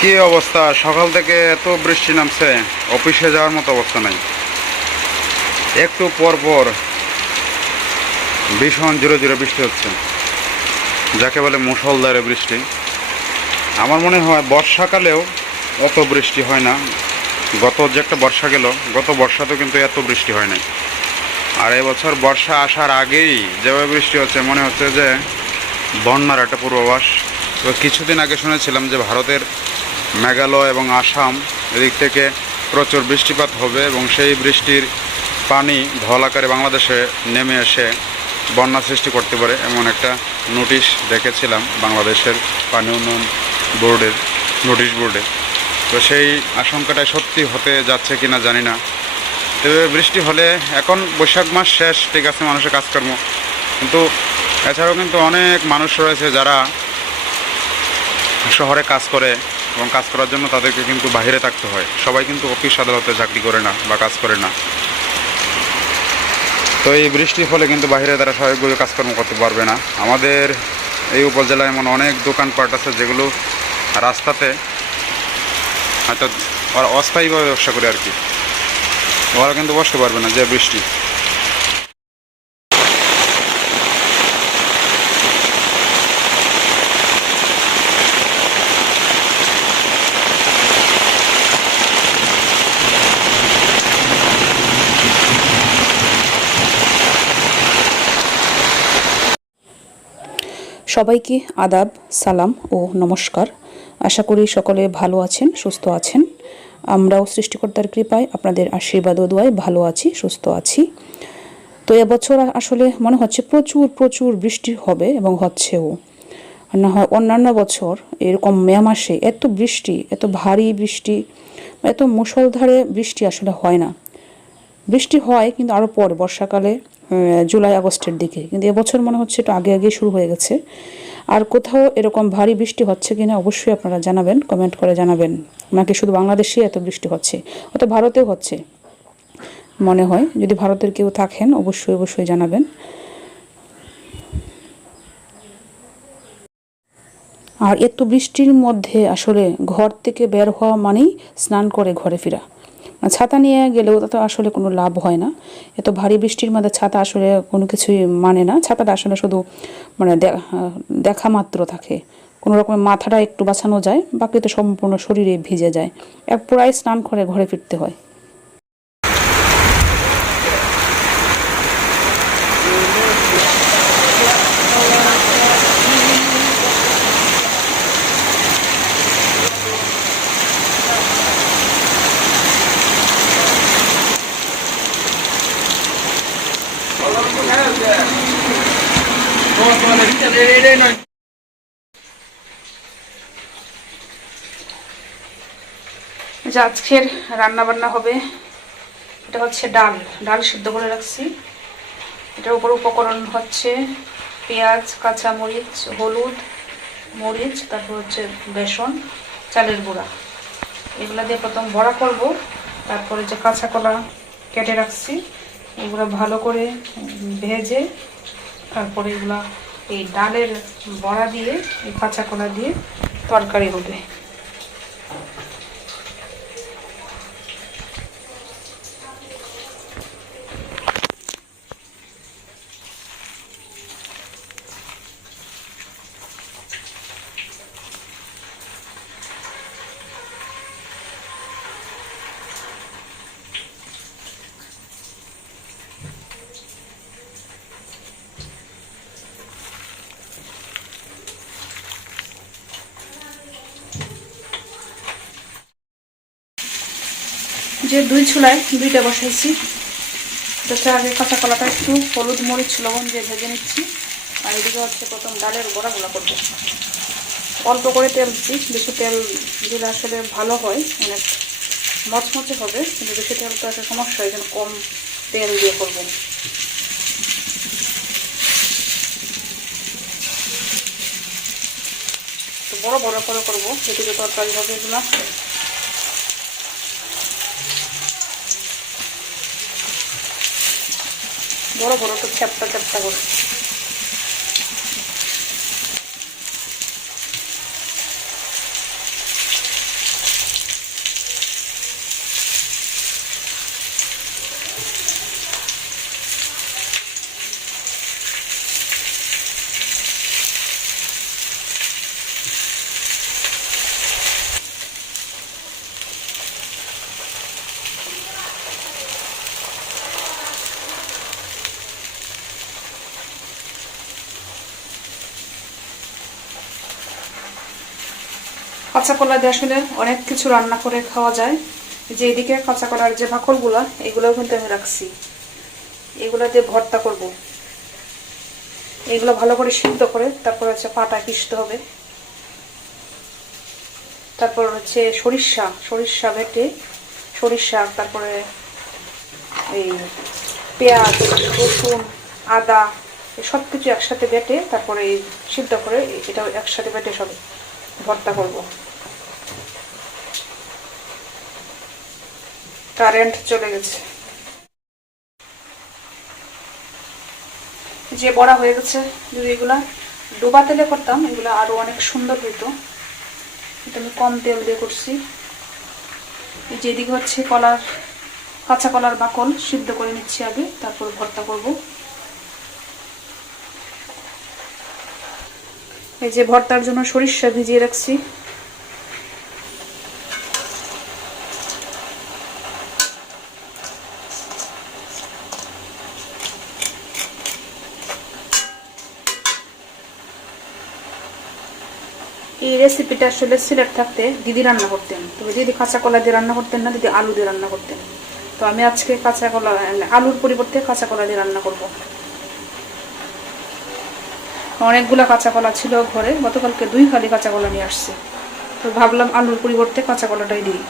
কি অবস্থা? সকাল থেকে এত বৃষ্টি নামছে। অফিসে যাওয়ার মতো অবস্থা নাই। একটু পর পর ভীষণ জোরে জোরে বৃষ্টি হচ্ছে। যাকে বলে মুষলধারে বৃষ্টি। আমার মনে হয় বর্ষাকালেও অত বৃষ্টি হয় না। গত যে একটা বর্ষা গেল, গত বর্ষাতেও কিন্তু এত বৃষ্টি হয় নাই। আর এবছর বর্ষা আসার আগেই যেভাবে বৃষ্টি হচ্ছে, মনে হচ্ছে যে বন্যার একটা পূর্বাভাস। তো কিছুদিন আগে শুনেছিলাম যে ভারতের মেঘালয় এবং আসাম এদিক থেকে প্রচুর বৃষ্টিপাত হবে এবং সেই বৃষ্টির পানি ঢল আকারে বাংলাদেশে নেমে এসে বন্যা সৃষ্টি করতে পারে এমন একটা নোটিশ দেখেছিলাম বাংলাদেশের পানি উন্নয়ন বোর্ডের, নোটিশ বোর্ডে। তো সেই আশঙ্কাটাই সত্যি হতে যাচ্ছে কি না জানি না। তবে বৃষ্টি হলে এখন বৈশাখ মাস শেষ, ঠিক আছে, মানুষের কাজকর্ম। কিন্তু এছাড়াও কিন্তু অনেক মানুষ রয়েছে যারা শহরে কাজ করে এবং কাজ করার জন্য তাদেরকে কিন্তু বাইরে থাকতে হয়। সবাই কিন্তু অফিস আদালতে চাকরি করে না বা কাজ করে না। তো এই বৃষ্টির ফলে কিন্তু বাইরে তারা স্বাভাবিকভাবে কাজকর্ম করতে পারবে না। আমাদের এই উপজেলায় এমন অনেক দোকানপাট আছে যেগুলো রাস্তাতে হয়তো ওরা অস্থায়ীভাবে ব্যবসা করে আর কি। ওরা কিন্তু বসতে পারবে না যে বৃষ্টি। সবাইকে আদাব, সালাম ও নমস্কার। আশা করি সকলে ভালো আছেন, সুস্থ আছেন। আমরাও সৃষ্টিকর্তার কৃপায় আপনাদের আশীর্বাদ ও দোয়ায় ভালো আছি, সুস্থ আছি। তো এবছর আসলে মনে হচ্ছে প্রচুর প্রচুর বৃষ্টি হবে এবং হচ্ছেও। না হয় অন্যান্য বছর এরকম মে মাসে এত বৃষ্টি, এত ভারী বৃষ্টি, এত মুষলধারে বৃষ্টি আসলে হয় না। বৃষ্টি হয় কিন্তু আরও পরে, বর্ষাকালে জুলাই, আগস্টের দিকে। কিন্তু এবছর মনে হচ্ছে একটু আগে আগে শুরু হয়ে গেছে। আর কোথাও এরকম ভারী বৃষ্টি হচ্ছে কিনা অবশ্যই আপনারা জানাবেন, কমেন্ট করে জানাবেন। নাকি শুধু বাংলাদেশেই এত বৃষ্টি হচ্ছে? হয়তো ভারতেও হচ্ছে, মনে হয়। যদি ভারতের কেউ থাকেন, অবশ্যই অবশ্যই জানাবেন। আর এত বৃষ্টির মধ্যে আসলে ঘর থেকে বের হওয়া মানেই স্নান করে ঘরে ফেরা। ছাতা নিয়ে গেলেও তো আসলে কোনো লাভ হয় না। এত ভারী বৃষ্টির মধ্যে ছাতা আসলে কোনো কিছুই মানে না। ছাতাটা আসলে শুধু মানে দেখা মাত্র থাকে। কোনো রকমের মাথাটা একটু বাঁচানো যায়, বাকি তো সম্পূর্ণ শরীরে ভিজে যায়। এক পুরাই স্নান করে ঘরে ফিরতে হয়। যে আজকের রান্না বান্না হবে, এটা হচ্ছে ডাল। ডাল সিদ্ধ করে রাখছি। এটার উপর উপকরণ হচ্ছে পেঁয়াজ কাঁচা মরিচ হলুদ, মরিচ, তারপর হচ্ছে বেসন, চালের গুঁড়া। এগুলো দিয়ে প্রথম বড়া করব, তারপরে যে কাঁচা কলা কেটে রাখছি, এগুলো ভালো করে ভেজে, তারপরে এগুলা এই ডালের বড়া দিয়ে, এই কাঁচা কলা দিয়ে তরকারি হবে। যে দুই চুলায় দুইটা বসাইছি। যেটা আগে কাঁচা কলাটা একটু হলুদ মরিচ, লবণ দিয়ে ভেজে নিচ্ছি। আর এদিকে হচ্ছে প্রথম ডালের গোড়াগুলো করব। অল্প করে তেল দিচ্ছি, বেশি তেল দিলে আসলে ভালো হয়। অনেক মচমচে হবে, কিন্তু বেশি তেল তো একটা সমস্যা হয় কম তেল দিয়ে করব। তো বড় বড় করে করব এদিকে তরকারি হবে এগুলো। বড় বড় তো চ্যাপটা চ্যাপটা করে। কাঁচা কলা দিয়ে আসলে অনেক কিছু রান্না করে খাওয়া যায়। যে এদিকে কাঁচা কলার যে ভাকলগুলো এগুলোও কিন্তু আমি রাখছি। এগুলো দিয়ে ভর্তা করব। এগুলো ভালো করে সিদ্ধ করে, তারপর হচ্ছে পাটা পিষতে হবে। তারপর হচ্ছে সরিষা সরিষা বেটে, সরিষা, তারপরে এই পেঁয়াজ, রসুন, আদা সব কিছু একসাথে বেটে, তারপরে সিদ্ধ করে এটা একসাথে বেটে সব ভর্তা করব। কারেন্ট চলে গেছে। যে বড়া হয়ে গেছে যদি এগুলা ডোবা তেলে করতাম, এগুলো আরও অনেক সুন্দর হইতো। আমি কম তেল দিয়ে করছি। যেদিকে হচ্ছে কলার, কাঁচা কলার বাকল সিদ্ধ করে নিচ্ছি আগে, তারপর ভর্তা করব। এই যে ভর্তার জন্য সরিষা ভিজিয়ে রাখছি। রেসিপিটা আসলে সিলেট থাকতে দিদি রান্না করতেন। তবে দিদি কাঁচা কলা দিয়ে রান্না করতেন না দিদি আলু দিয়ে রান্না করতেন। তো আমি আজকে কাঁচা কলা আলুর পরিবর্তে কাঁচা কলা দিয়ে রান্না করব। অনেকগুলা কাঁচা কলা ছিল ঘরে, গতকালকে দুই খালি কাঁচা কলা নিয়ে আসছে। তো ভাবলাম আলুর পরিবর্তে কাঁচা কলাটাই দিই।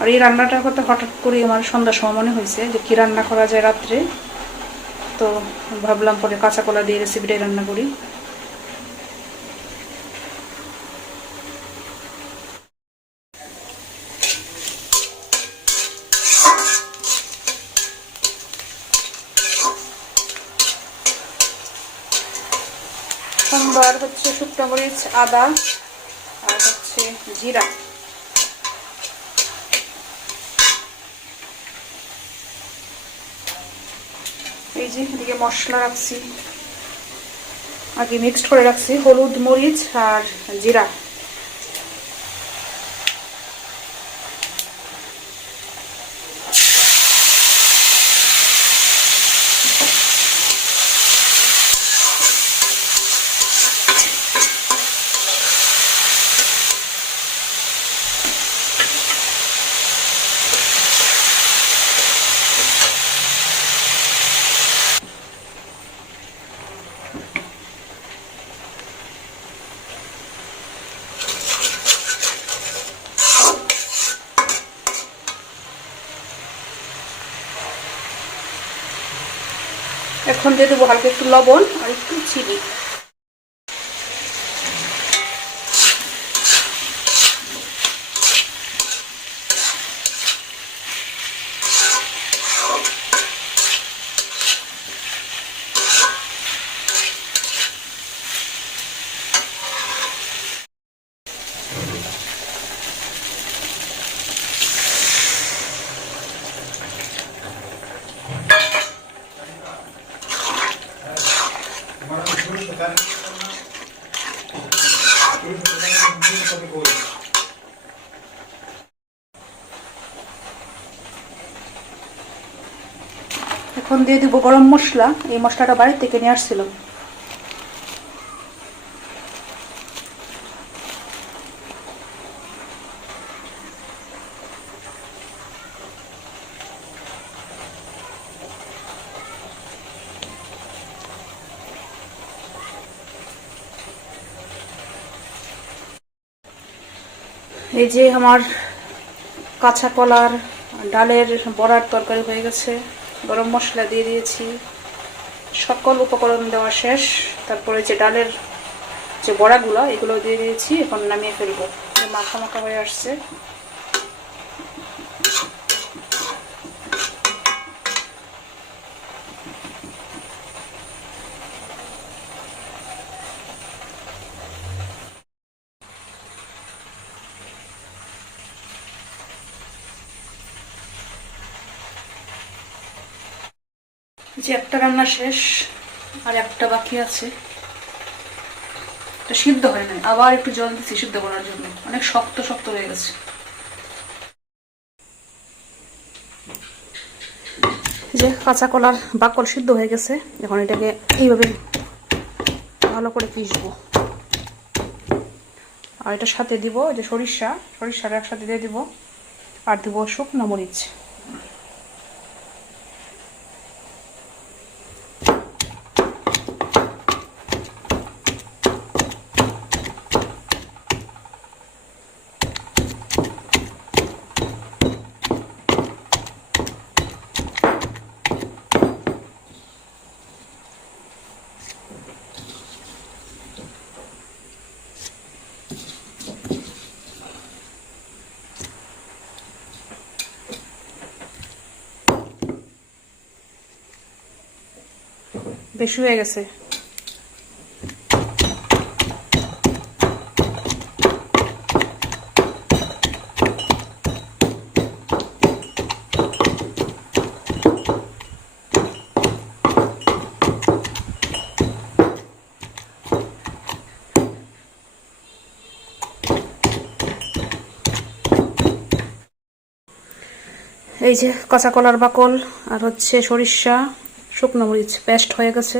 আর এই রান্নাটার কথা হঠাৎ করে আমার সন্ধ্যার সময় মনে হয়েছে যে কি রান্না করা যায় রাত্রে। তো ভাবলাম পরে কাঁচা কলা দিয়ে রেসিপিটাই রান্না করি। সুন্দর হচ্ছে শুকনো মরিচ, আদা, আর হচ্ছে জিরা। এই যে এদিকে মশলা রাখছি। আগে মিক্সড করে রাখছি হলুদ মরিচ আর জিরা। এখন দিয়ে দেবো হালকা একটু লবণ আর একটু চিনি। এখন দিয়ে দিব গরম মশলা। এই মশলাটা বাড়ির থেকে নিয়ে আসছিলাম এই যে আমার কাঁচা কলার ডালের বড়ার তরকারি হয়ে গেছে। গরম মশলা দিয়ে দিয়েছি। সকল উপকরণ দেওয়া শেষ। তারপরে যে ডালের যে বড়াগুলো, এগুলো দিয়ে দিয়েছি। এখন নামিয়ে ফেলব। মাখা মাখা হয়ে আসছে। যে একটা রান্না শেষ আর একটা বাকি আছে। সিদ্ধ হয় নাই। আবার একটু জল দিচ্ছি সিদ্ধ করার জন্য। অনেক শক্ত শক্ত হয়ে গেছে। যে কাঁচা কলার বাকল সিদ্ধ হয়ে গেছে। এখন এটাকে এইভাবে ভালো করে পিসবো আর এটার সাথে দিব যে সরিষা। সরিষাটা একসাথে দিয়ে দিব। আর দিব শুকনো মরিচ। বেশি হয়ে গেছে। এই যে কাঁচা কলার বাকল আর হচ্ছে সরিষা। শুকনো মরিচ পেস্ট হয়ে গেছে।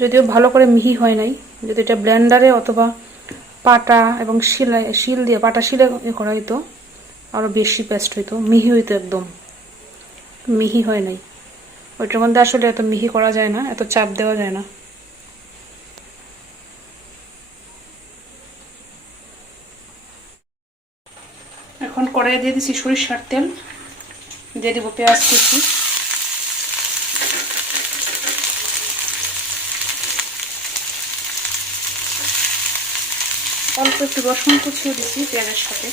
যদিও ভালো করে মিহি হয় নাই, যদি এটা ব্লেন্ডারে অথবা পাটা এবং শিলে, শিল দিয়ে, পাটা শিলে করা হইতো আরও বেশি পেস্ট হইতো, মিহি হইতো একদম। মিহি হয় নাই। ওইটার মধ্যে আসলে এত মিহি করা যায় না, এত চাপ দেওয়া যায় না। এখন কড়াইয়ে দিয়ে দিছি সরিষার তেল, দিয়ে দিব পেঁয়াজ কুচি। অল্প একটু রসুন কুচিও দিচ্ছি পেঁয়াজের সাথে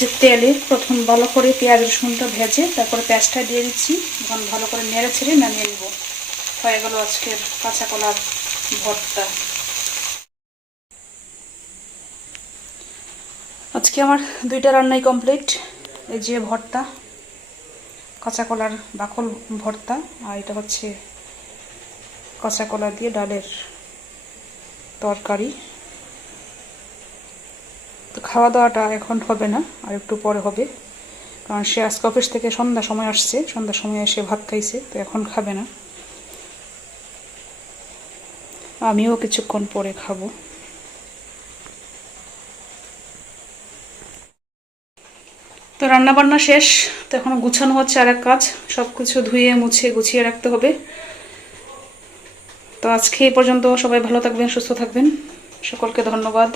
যে তেলে প্রথম ভালো করে পেঁয়াজ, রসুনটা ভেজে তারপরে পেঁয়াজটা দিয়ে দিচ্ছি। এখন ভালো করে নেড়ে ছেড়ে নামিয়ে নিব। হয়ে গেল আজকের কাঁচা কলার ভর্তা। আজকে আমার দুইটা রান্নাই কমপ্লিট এই যে ভর্তা, কাঁচা কলার বাকল ভর্তা আর এটা হচ্ছে কাঁচা কলা দিয়ে ডালের তরকারি। তো খাওয়া দাওয়াটা এখন হবে না, আর একটু পরে হবে। কারণ সে আজকে অফিস থেকে সন্ধ্যা সময় আসছে সন্ধ্যার সময় এসে ভাত খাইছে, তো এখন খাবে না। আমিও কিছুক্ষণ পরে খাব। তো রান্না বান্না শেষ, তো এখন গুছানো হচ্ছে আর এক কাজ সব কিছু ধুয়ে, মুছে, গুছিয়ে রাখতে হবে। তো আজকে এই পর্যন্ত সবাই ভালো থাকবেন, সুস্থ থাকবেন। সকলকে ধন্যবাদ।